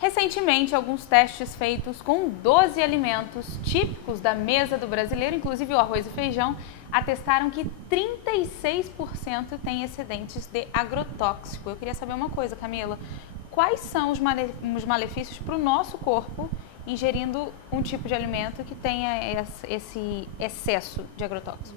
Recentemente, alguns testes feitos com 12 alimentos típicos da mesa do brasileiro, inclusive o arroz e feijão, atestaram que 36% têm excedentes de agrotóxico. Eu queria saber uma coisa, Camila, quais são os malefícios para o nosso corpo ingerindo um tipo de alimento que tenha esse excesso de agrotóxico?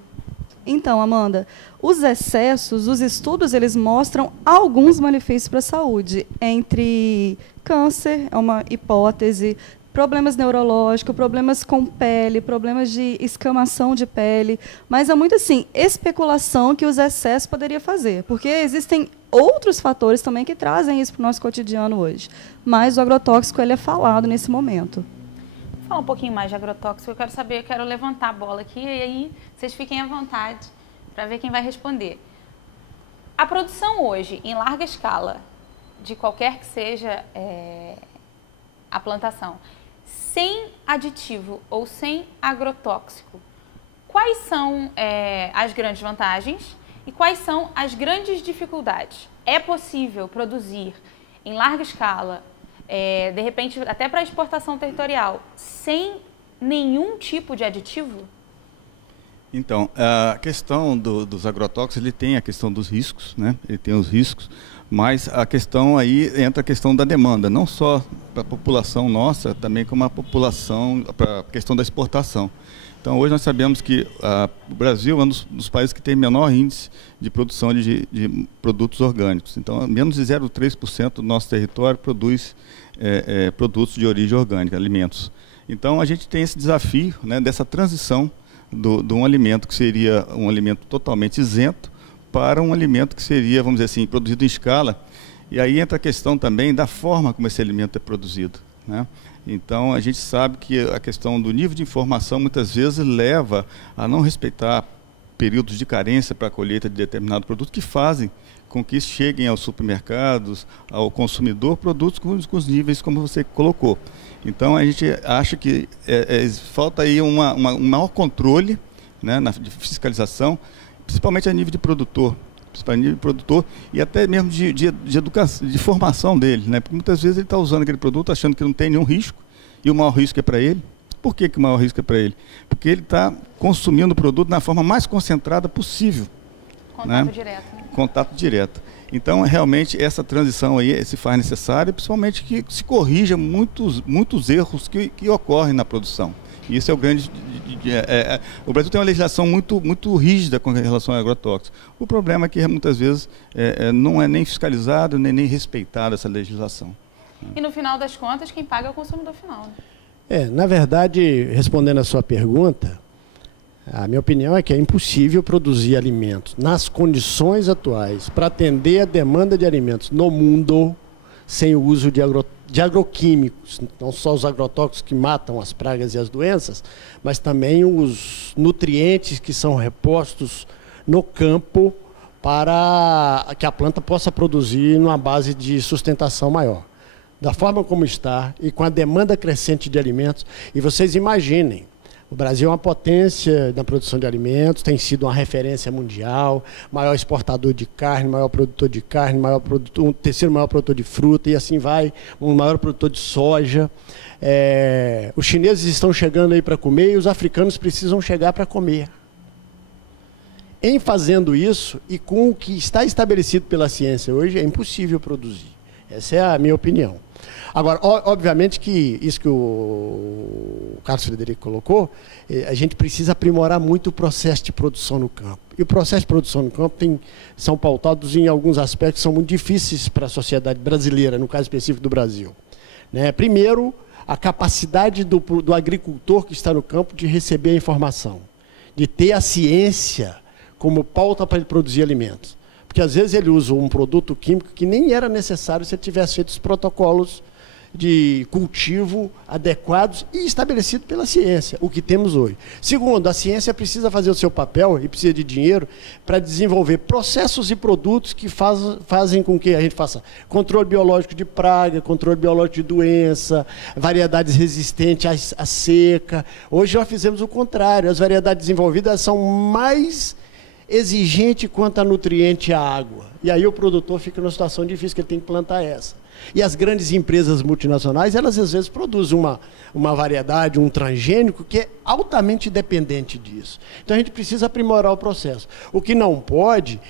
Então, Amanda, os excessos, os estudos, eles mostram alguns malefícios para a saúde, entre câncer, é uma hipótese, problemas neurológicos, problemas com pele, problemas de escamação de pele, mas é muito assim, especulação que os excessos poderiam fazer, porque existem outros fatores também que trazem isso para o nosso cotidiano hoje, mas o agrotóxico ele é falado nesse momento. Falar um pouquinho mais de agrotóxico, eu quero saber, eu quero levantar a bola aqui e aí vocês fiquem à vontade para ver quem vai responder. A produção hoje, em larga escala, de qualquer que seja a plantação, sem aditivo ou sem agrotóxico, quais são as grandes vantagens e quais são as grandes dificuldades? É possível produzir em larga escala, de repente até para exportação territorial, sem nenhum tipo de aditivo? Então, a questão dos agrotóxicos, ele tem a questão dos riscos, né? Ele tem os riscos, mas a questão aí entra a questão da demanda, não só para a população nossa, também como a população, para a questão da exportação. Então, hoje nós sabemos que o Brasil é um dos países que tem menor índice de produção de produtos orgânicos. Então, menos de 0,3% do nosso território produz produtos de origem orgânica, alimentos. Então, a gente tem esse desafio, né, dessa transição de um alimento que seria um alimento totalmente isento para um alimento que seria, vamos dizer assim, produzido em escala. E aí entra a questão também da forma como esse alimento é produzido, né? Então, a gente sabe que a questão do nível de informação muitas vezes leva a não respeitar períodos de carência para a colheita de determinado produto que fazem com que cheguem aos supermercados, ao consumidor, produtos com os níveis como você colocou. Então, a gente acha que falta aí um maior controle, né, de fiscalização, principalmente a nível de produtor. E até mesmo de educação, de formação dele, né? Porque muitas vezes ele está usando aquele produto achando que não tem nenhum risco, e o maior risco é para ele. Por que o maior risco é para ele? Porque ele está consumindo o produto na forma mais concentrada possível. Contato direto. Né? Contato direto. Então, realmente, essa transição aí se faz necessária, principalmente que se corrija muitos erros que ocorrem na produção. E isso é o grande... o Brasil tem uma legislação muito rígida com relação ao agrotóxico. O problema é que, muitas vezes, não é nem fiscalizado, nem respeitada essa legislação. E, no final das contas, quem paga é o consumidor final. Né? Na verdade, respondendo a sua pergunta, a minha opinião é que é impossível produzir alimentos nas condições atuais para atender a demanda de alimentos no mundo sem o uso de agroquímicos, não só os agrotóxicos que matam as pragas e as doenças, mas também os nutrientes que são repostos no campo para que a planta possa produzir numa base de sustentação maior. Da forma como está e com a demanda crescente de alimentos, e vocês imaginem, o Brasil é uma potência na produção de alimentos, tem sido uma referência mundial, maior exportador de carne, maior produtor de carne, um terceiro maior produtor de fruta, e assim vai, um maior produtor de soja. Os chineses estão chegando aí para comer e os africanos precisam chegar para comer. Em fazendo isso, e com o que está estabelecido pela ciência hoje, é impossível produzir. Essa é a minha opinião. Agora, obviamente que isso que o Carlos Frederico colocou, a gente precisa aprimorar muito o processo de produção no campo. E o processo de produção no campo são pautados em alguns aspectos que são muito difíceis para a sociedade brasileira, no caso específico do Brasil. Né? Primeiro, a capacidade do agricultor que está no campo de receber a informação, de ter a ciência como pauta para ele produzir alimentos. Porque às vezes ele usa um produto químico que nem era necessário se ele tivesse feito os protocolos de cultivo adequados e estabelecidos pela ciência, o que temos hoje. Segundo, a ciência precisa fazer o seu papel e precisa de dinheiro para desenvolver processos e produtos que fazem com que a gente faça controle biológico de praga, controle biológico de doença, variedades resistentes à seca. Hoje nós fizemos o contrário, as variedades desenvolvidas são mais exigentes quanto a nutriente e a água. E aí o produtor fica numa situação difícil, que ele tem que plantar essa. E as grandes empresas multinacionais, elas às vezes produzem uma variedade, um transgênico, que é altamente dependente disso. Então a gente precisa aprimorar o processo. O que não pode,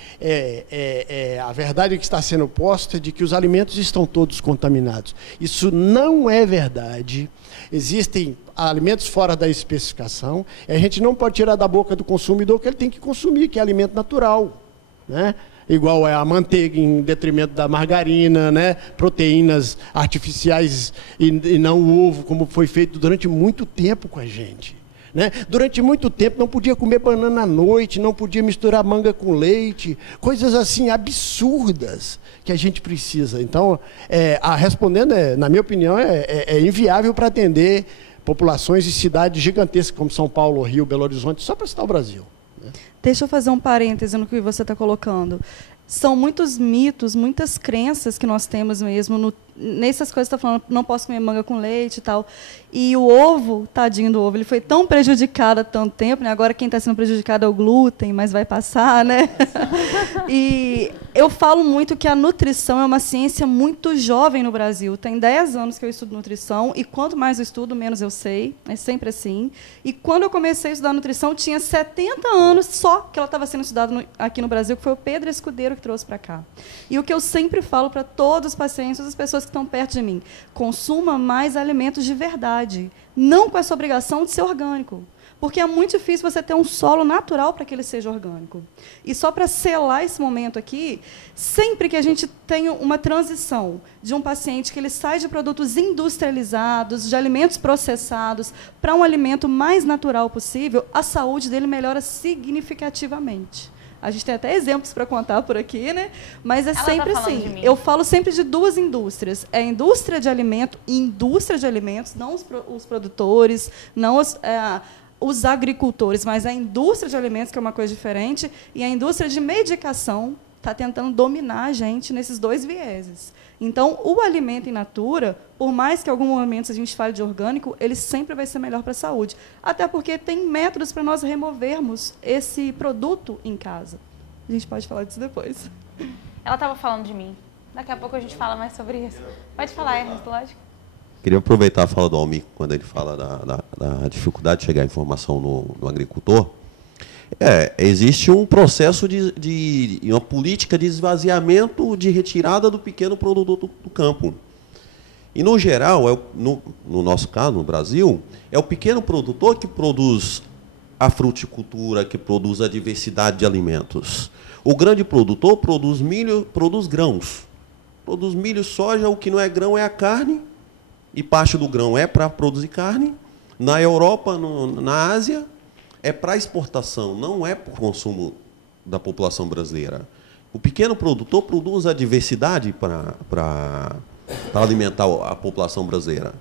a verdade que está sendo posta é de que os alimentos estão todos contaminados. Isso não é verdade. Existem alimentos fora da especificação, e a gente não pode tirar da boca do consumidor que ele tem que consumir, que é alimento natural, né? Igual é a manteiga em detrimento da margarina, né? Proteínas artificiais e não o ovo, como foi feito durante muito tempo com a gente. Né? Durante muito tempo não podia comer banana à noite, não podia misturar manga com leite, coisas assim absurdas que a gente precisa. Então, respondendo, na minha opinião, é inviável para atender populações de cidades gigantescas como São Paulo, Rio, Belo Horizonte, só para citar o Brasil. Deixa eu fazer um parêntese no que você está colocando. São muitos mitos, muitas crenças que nós temos mesmo nessas coisas que você está falando, não posso comer manga com leite e tal. E o ovo, tadinho do ovo, ele foi tão prejudicado há tanto tempo, né? Agora quem está sendo prejudicado é o glúten, mas vai passar, né? E eu falo muito que a nutrição é uma ciência muito jovem no Brasil. Tem 10 anos que eu estudo nutrição, e quanto mais eu estudo, menos eu sei. É sempre assim. E quando eu comecei a estudar nutrição, tinha 70 anos só que ela estava sendo estudada aqui no Brasil, que foi o Pedro Escudeiro que trouxe para cá. E o que eu sempre falo para todos os pacientes, as pessoas que estão perto de mim, consuma mais alimentos de verdade, não com essa obrigação de ser orgânico, porque é muito difícil você ter um solo natural para que ele seja orgânico. E só para selar esse momento aqui, sempre que a gente tem uma transição de um paciente que ele sai de produtos industrializados, de alimentos processados, para um alimento mais natural possível, a saúde dele melhora significativamente. A gente tem até exemplos para contar por aqui, né? Mas é sempre assim. Eu falo sempre de duas indústrias. É a indústria de alimento e indústria de alimentos, não os produtores, não os agricultores, mas a indústria de alimentos, que é uma coisa diferente, e a indústria de medicação está tentando dominar a gente nesses dois vieses. Então, o alimento in natura, por mais que em algum momento a gente fale de orgânico, ele sempre vai ser melhor para a saúde. Até porque tem métodos para nós removermos esse produto em casa. A gente pode falar disso depois. Ela estava falando de mim. Daqui a pouco a gente fala mais sobre isso. Pode falar, Ernesto, lógico. Queria aproveitar a fala do Almir, quando ele fala da dificuldade de chegar a informação no agricultor. Existe um processo de uma política de esvaziamento, de retirada do pequeno produtor do campo. E, no geral, no nosso caso, no Brasil, é o pequeno produtor que produz a fruticultura, que produz a diversidade de alimentos. O grande produtor produz milho, produz grãos. Produz milho, soja, o que não é grão é a carne, e parte do grão é para produzir carne. Na Europa, na Ásia, é para exportação, não é para o consumo da população brasileira. O pequeno produtor produz a diversidade para alimentar a população brasileira,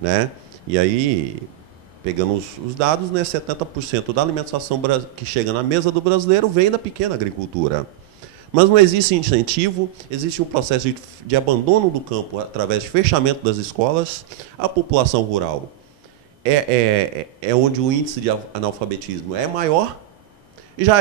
né? E aí, pegando os dados, né, 70% da alimentação que chega na mesa do brasileiro vem da pequena agricultura. Mas não existe incentivo, existe um processo de abandono do campo através de fechamento das escolas. A população rural é onde o índice de analfabetismo é maior, já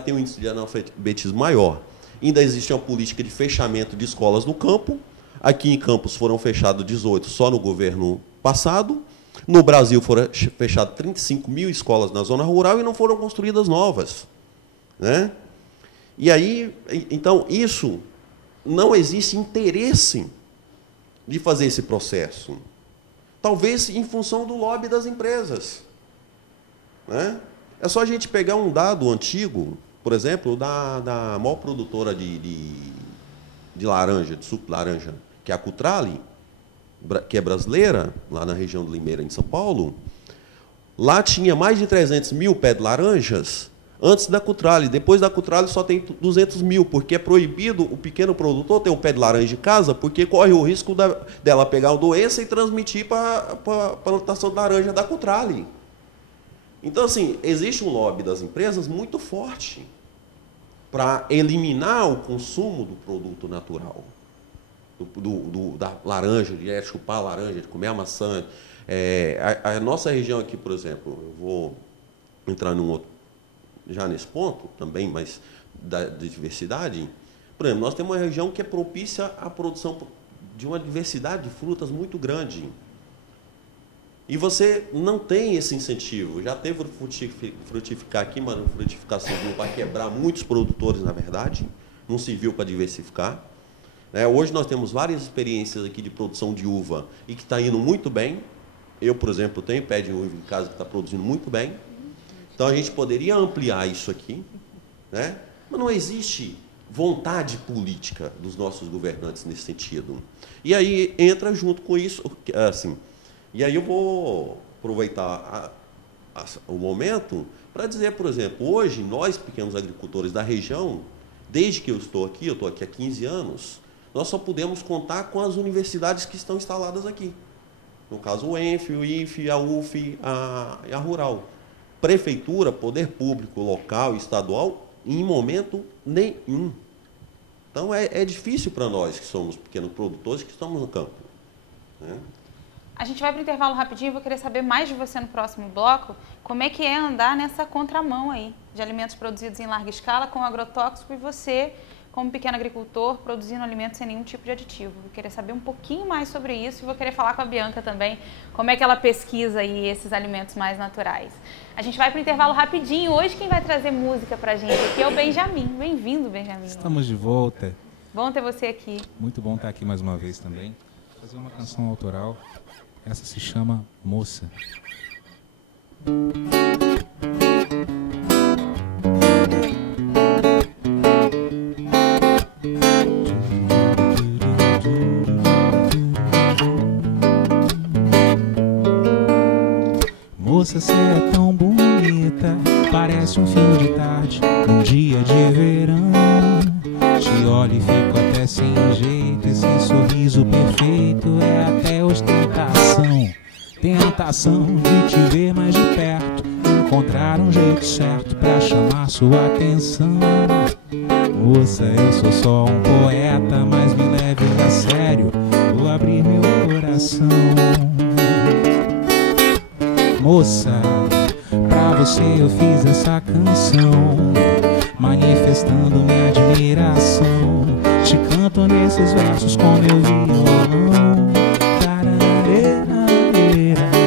tem um índice de analfabetismo maior. Ainda existe uma política de fechamento de escolas no campo. Aqui em Campos foram fechados 18 só no governo passado. No Brasil foram fechadas 35 mil escolas na zona rural e não foram construídas novas, né? E aí, então, isso não existe interesse de fazer esse processo. Talvez em função do lobby das empresas, né? É só a gente pegar um dado antigo, por exemplo, da maior produtora de laranja, de suco de laranja, que é a Cutrale, que é brasileira, lá na região de Limeira, em São Paulo. Lá tinha mais de 300 mil pés de laranjas. antes da Cutrale. Depois da Cutrale só tem 200 mil, porque é proibido o pequeno produtor ter um pé de laranja em casa, porque corre o risco dela pegar a doença e transmitir para a plantação de laranja da Cutrale. Então, assim, existe um lobby das empresas muito forte para eliminar o consumo do produto natural, da laranja, de chupar a laranja, de comer a maçã. A nossa região aqui, por exemplo, eu vou entrar num outro, já nesse ponto também, mas da diversidade. Por exemplo, nós temos uma região que é propícia à produção de uma diversidade de frutas muito grande. E você não tem esse incentivo. Já teve frutificar aqui, mas a frutificação para quebrar muitos produtores, na verdade, não se viu para diversificar. Hoje nós temos várias experiências aqui de produção de uva e que está indo muito bem. Eu, por exemplo, tenho pé de uva em casa que está produzindo muito bem. Então, a gente poderia ampliar isso aqui, né? Mas não existe vontade política dos nossos governantes nesse sentido. E aí entra junto com isso, assim, e aí eu vou aproveitar o momento para dizer, por exemplo, hoje, nós, pequenos agricultores da região, desde que eu estou aqui há 15 anos, nós só podemos contar com as universidades que estão instaladas aqui. No caso, o ENF, o IFE, a UF, a Rural. Prefeitura, poder público local e estadual, em momento nenhum. Então, é difícil para nós, que somos pequenos produtores, que estamos no campo, né? A gente vai para o intervalo rapidinho, vou querer saber mais de você no próximo bloco, como é que é andar nessa contramão aí, de alimentos produzidos em larga escala, com agrotóxico, e você, como pequeno agricultor, produzindo alimentos sem nenhum tipo de aditivo. Vou querer saber um pouquinho mais sobre isso e vou querer falar com a Bianca também, como é que ela pesquisa aí esses alimentos mais naturais. A gente vai para o intervalo rapidinho. Hoje quem vai trazer música para a gente aqui é o Benjamin. Bem-vindo, Benjamin. Estamos de volta. Bom ter você aqui. Muito bom estar aqui mais uma vez também. Vou fazer uma canção autoral. Essa se chama Moça. Moça, você é tão bonita, parece um fim de tarde, um dia de verão. Te olho e fico até sem jeito, esse sorriso perfeito é até ostentação. Tentação de te ver mais de perto, encontrar um jeito certo pra chamar sua atenção. Moça, eu sou só um poeta, mas me leve a sério, vou abrir meu coração. Moça, pra você eu fiz essa canção, manifestando minha admiração. Te canto nesses versos com meu violão.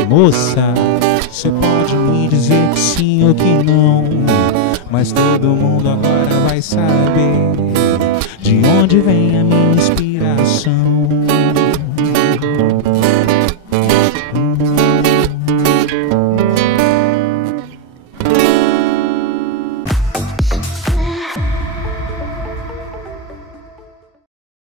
Moça, você pode me dizer que sim ou que não, mas todo mundo agora vai saber de onde vem a minha inspiração.